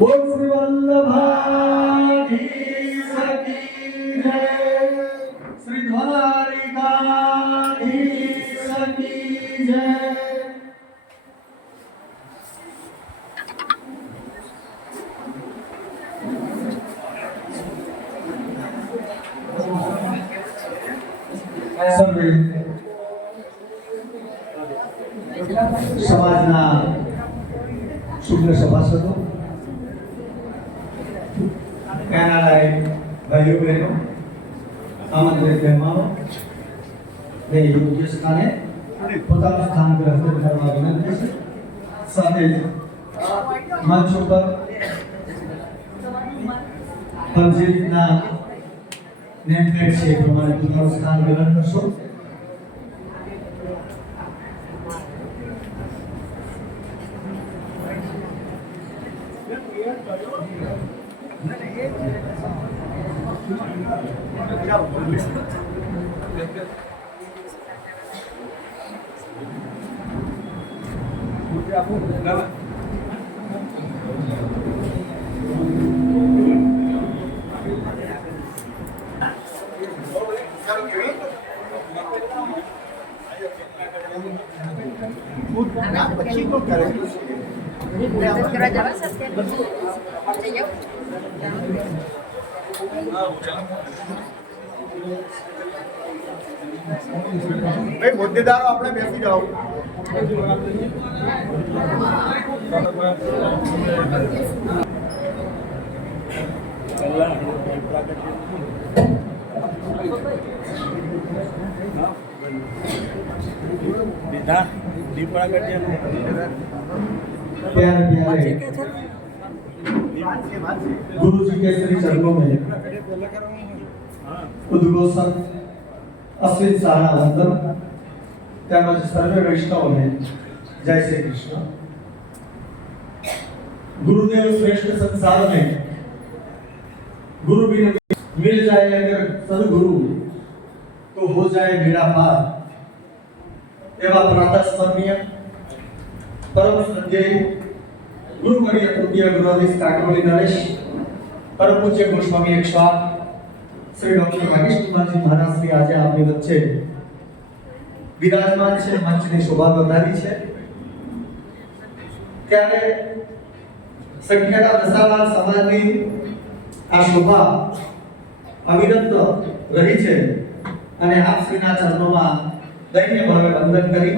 बोल श्री वल्लभाधीश की जय, श्री द्वारिकाधीश की जय। सर्वे समाजना शुक्र सभासदों, भाइयों बहनों, आमंत्रित मेहमानों ने योग्य स्थाने પોતાનું સ્થાન ગ્રહણ કરવા વિનંતી છે। સાથે મંચ ઉપર પંજીના નેમ પ્લેટ છે પ્રમાણે પોતાનું સ્થાન ગ્રહણ કરશો। भाई मुद्देदार आपने बैठ जाओ। प्यारे प्यारे गुरु जी के श्री चरणों में उद्घोषक अश्विन सारा वंदन તેમજ સર્વે વૈષ્ણવોને જય શ્રી કૃષ્ણ। गुरुदेव श्रेष्ठ संसार में गुरु बिन मिल जाए अगर सदगुरु तो हो जाए बेड़ा पार। एवं प्रातः स्मरणीय परम श्रद्धेय गुरुवर्य तृतीय गुरुदेव काकरोली नरेश परम पूज्य गोस्वामी 108 श्री डॉक्टर भागेश कुमार जी महाराज श्री આજે આપની વચ્ચે विराजमान છે, મંચની શોભા વધારી છે। ત્યારે સંખ્યાના દશાવાદ સમાજની આ શોભા અવિરત રહી છે અને આપ શ્રીના ચરણોમાં દૈન્ય ભાવે વંદન કરી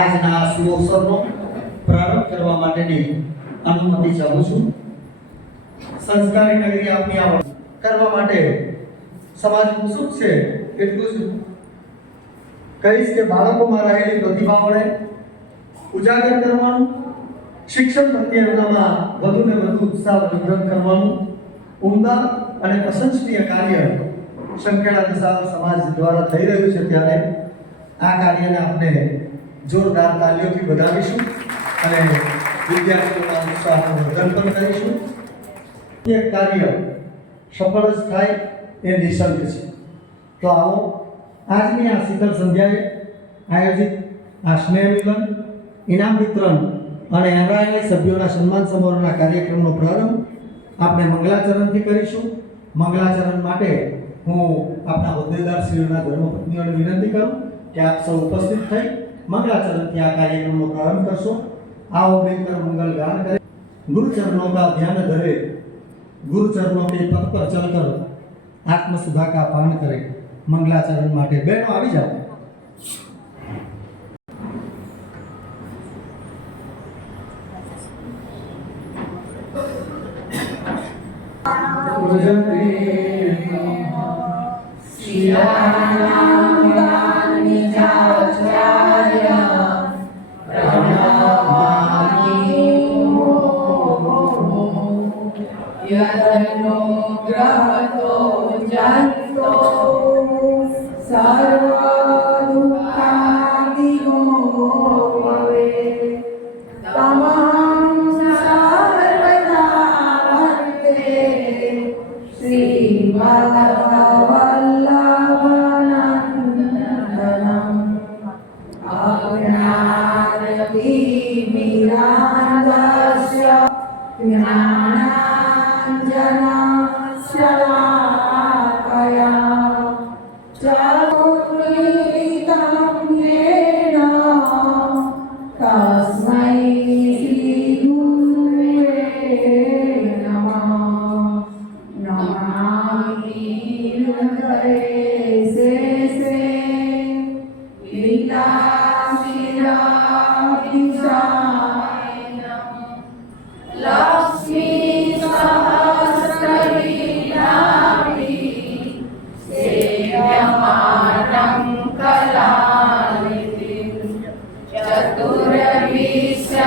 આજના આ શુભ અવસરનો પ્રારંભ કરવા માટેની અનુમતિ ચાહું છું। સંસ્કારી નગરી આપની આ કરવા માટે સમાજ ઉત્સુક છે એટલું જ કહીશ કે બાળકોમાં રહેલી પ્રતિભાઓને ઉજાગર કરવાનું, શિક્ષણ પ્રત્યે એમનામાં વધુને વધુ ઉત્સાહવર્ધન કરવાનું ઉમદા અને પ્રશંસનીય કાર્ય સંખેડા દશા સમાજ દ્વારા થઈ રહ્યું છે। ત્યારે આ કાર્યને આપણે જોરદાર તાલીઓથી વધાવીશું અને વિદ્યાર્થીઓના ઉત્સાહનું વર્ધન પણ કરીશું। એ કાર્ય સફળ જ થાય એ નિશંક છે। તો આવો આજની આ શીતળ સંધ્યાએ આયોજિત આ સ્નેહ મિલન, ઇનામ વિતરણ અને એમઆઈઆઈ સભ્યોના સન્માન સમારોહના કાર્યક્રમનો પ્રારંભ આપણે મંગલાચરણથી કરીશું। મંગલાચરણ માટે હું આપણા હોદ્દેદારશ્રીઓના ધર્મપત્નીઓને વિનંતી કરું કે આપ સૌ ઉપસ્થિત થઈ મંગલાચરણથી આ કાર્યક્રમનો પ્રારંભ કરશો। आओ मिलकर मंगल गान करें, गुरु चरणों का ध्यान धरे, गुरु चरणों के पथ पर चलकर आत्म सुधा का पान करें। मंगलाचरण माटे बहनों आवी जाओ। यदनुग्रहतो जन्तो सर्वदुःखादिगो भवेत् तमां सर्वदा वन्दे श्रीवल्लभवल्लभनन्दनम् अज्ञानतिमिरान्धस्य ज्ञानाञ्जनशलाकया चक्षुर्मीलितं येन तस्मै श्रीगुरुवे नमः। नमामि हृदये शेषे लीलाशिलाभिषाय लक्ष्मी सहस्रलीलाभिः सेव्यमानं कलानिधिं चतुरविश्य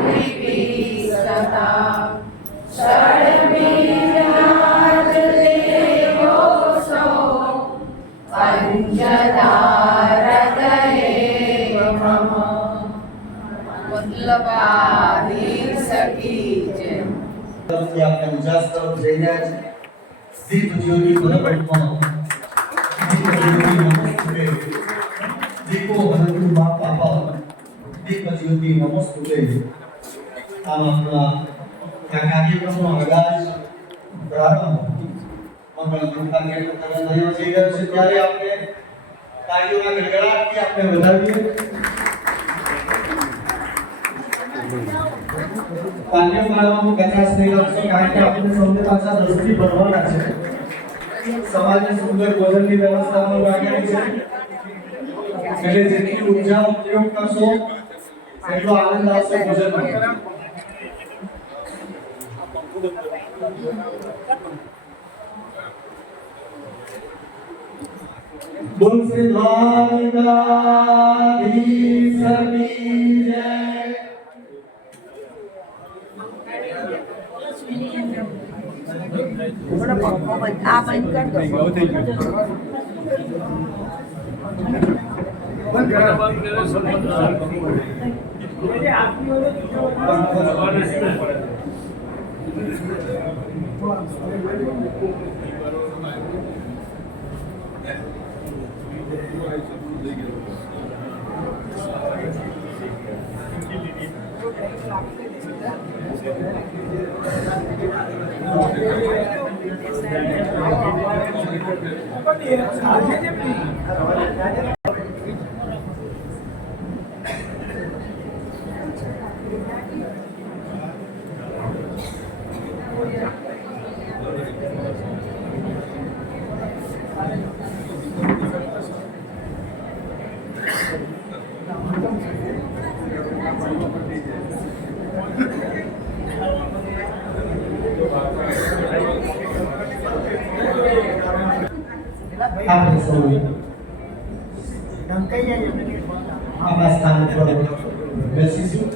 द्विविंशता षड्विंशतिदेवोऽसौ पंचदारतये मम वल्लभाधीश की जय। તરફથી આપણે 50 તરફ જઈ રહ્યા છે. દીપ જ્યોતિ બરાબરમાં દીપ જ્યોતિ નમસ્તે દીપો ભરતુ બાપા દીપ જ્યોતિ નમસ્તે. આમ આપણા આ કાર્યક્રમનો આગાજ પ્રારંભ મંગળ મંગળને કરતા થયો છે. ત્યારે આપણે તાળીઓના ગડગડાટથી આપણે વધાવીએ. કાર્યક્રમમાં કચાશ નહીં રાખશો, કારણ કે આપણે સૌને પાછા દસ્તી ભરવાના છે. સમાજને સુંદર ભોજનની વ્યવસ્થા પણ રાખેલી છે, એટલે જેટલી ઉર્જા ઉપયોગ કરશો એટલો આનંદ આવશે ભોજનમાં. બોલ શ્રી દ્વારકાધીશ કી જય. આ બંધ કર દો. આપણે સૌ આપણા સ્થાન પર બેસીશું.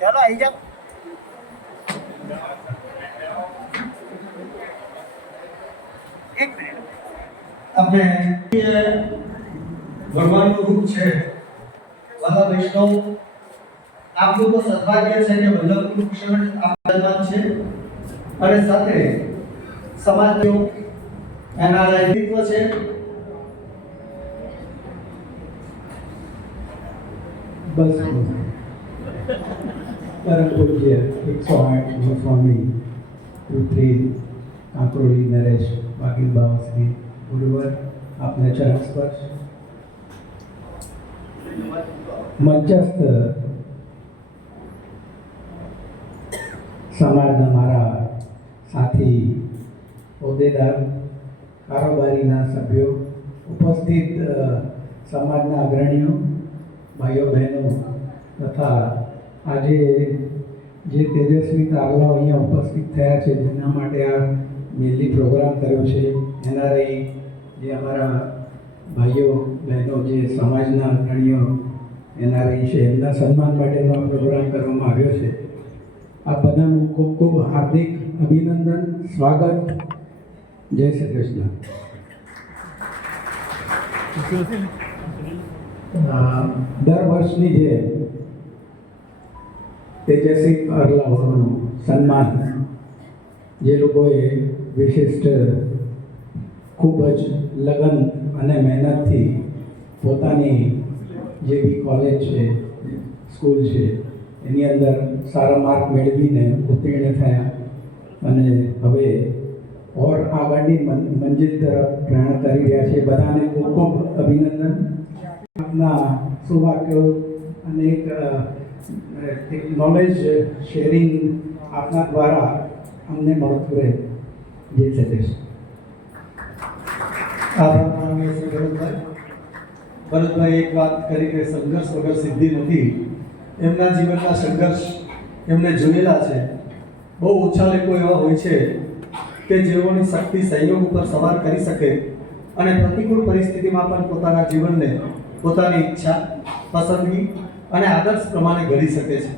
ચાલો આવી જાઓ. આપણે ભગવાનનું રૂપ છે. વાલા વૈષ્ણવ, આપનું તો સદભાગ્ય છે કે વલ્લભ કૃષ્ણ આપના છે, અને સાથે સમાજનો એના રાજનીતિત્વ છે. બસ પરમ પૂજ્ય 108 ગોસ્વામી પુત્રી કાંકરોળી નરેશ વાગીલ બાવા શ્રી ગુરુવર આપને ચરણ સ્પર્શ. મંચસ્થ સમાજના મારા સાથી હોદ્દેદાર, કારોબારીના સભ્યો, ઉપસ્થિત સમાજના અગ્રણીઓ, ભાઈઓ બહેનો તથા આજે જે તેજસ્વી તારલાઓ અહીંયા ઉપસ્થિત થયા છે, જેના માટે આ મેલી પ્રોગ્રામ કર્યો છે, એનઆરઆઈ જે અમારા ભાઈઓ બહેનો જે સમાજના અગ્રણીઓ એનઆરઆઈ છે, એમના સન્માન માટેનો આ પ્રોગ્રામ કરવામાં આવ્યો છે. આ બધાનું ખૂબ ખૂબ હાર્દિક અભિનંદન, સ્વાગત. જય શ્રી કૃષ્ણ. દર વર્ષની જે તેજસ્વી તારલાઓનું સન્માન જે લોકોએ વિશિષ્ટ ખૂબ જ લગન અને મહેનતથી પોતાની જે બી કોલેજ છે, સ્કૂલ છે, એની અંદર સારા માર્ક મેળવીને ઉત્તીર્ણ થયા અને હવે ઓર આગળની મંજિલ તરફ પ્રયાણ કરી રહ્યા છે. બધાને ખૂબ ખૂબ અભિનંદન. આપના સુવાક્યો અને એક નોલેજ શેરિંગ આપના દ્વારા અમને મળતું રહે. જય સતીશ. આભાર માનીએ છીએ ભરતભાઈ. ભરતભાઈ એક વાત કરી કે સંઘર્ષ વગર સિદ્ધિ નથી. એમના જીવનના સંઘર્ષ એમને જોયેલા છે. બહુ ઓછા લોકો એવા હોય છે કે જેઓની શક્તિ સંયોગ ઉપર સવાર કરી શકે અને પ્રતિકૂળ પરિસ્થિતિમાં પણ પોતાના જીવનને પોતાની ઈચ્છા, પસંદગી અને આદર્શ પ્રમાણે ઘડી શકે છે.